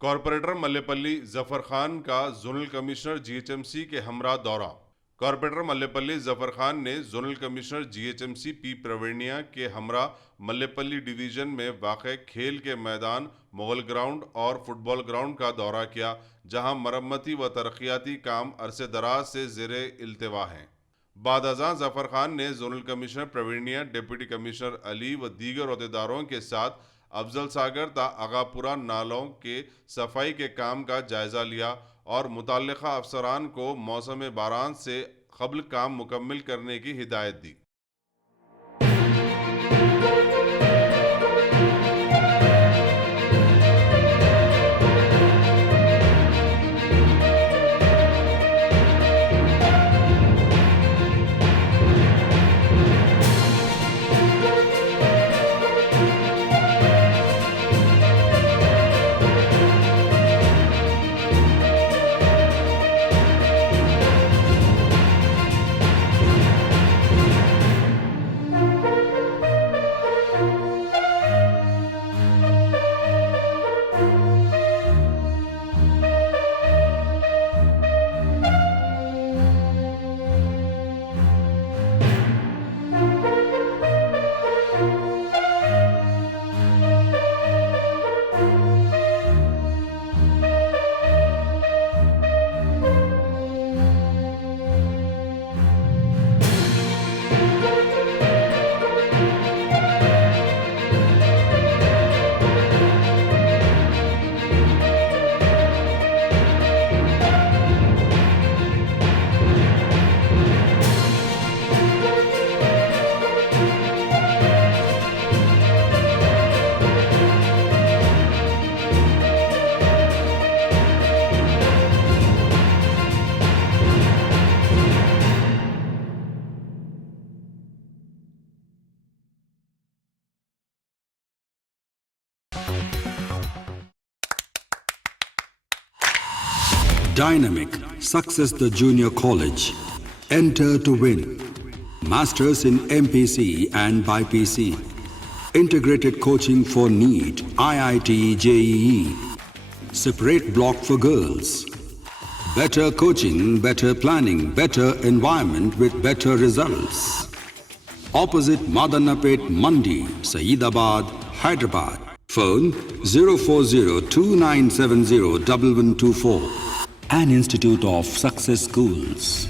کارپوریٹر ملےپلی ظفر خان کا زونل کمشنر جی ایچ ایم سی کے ہمراہ دورہ۔ کارپوریٹر ملےپلی ظفر خان نے زونل کمشنر جی ایچ ایم سی پی پروینیا کے ہمراہ ملےپلی ڈویژن میں واقع کھیل کے میدان، مغل گراؤنڈ اور فٹ بال گراؤنڈ کا دورہ کیا، جہاں مرمتی و ترقیاتی کام عرصہ دراز سے زیر التوا ہیں۔ بعد ازاں ظفر خان نے زونل کمشنر پروینیا، ڈپٹی کمشنر علی و دیگر عہدیداروں کے ساتھ افضل ساگر تا آغاپورہ نالوں کے صفائی کے کام کا جائزہ لیا اور متعلقہ افسران کو موسم باران سے قبل کام مکمل کرنے کی ہدایت دی۔ Dynamic Success the Junior College. Enter to win. Masters in MPC and BPC. Integrated coaching for NEET, IIT, JEE. Separate block for girls. Better coaching, better planning, better environment with better results. Opposite Madannapet Mandi, Saeedabad, Hyderabad. Phone 04029701124. An institute of success schools.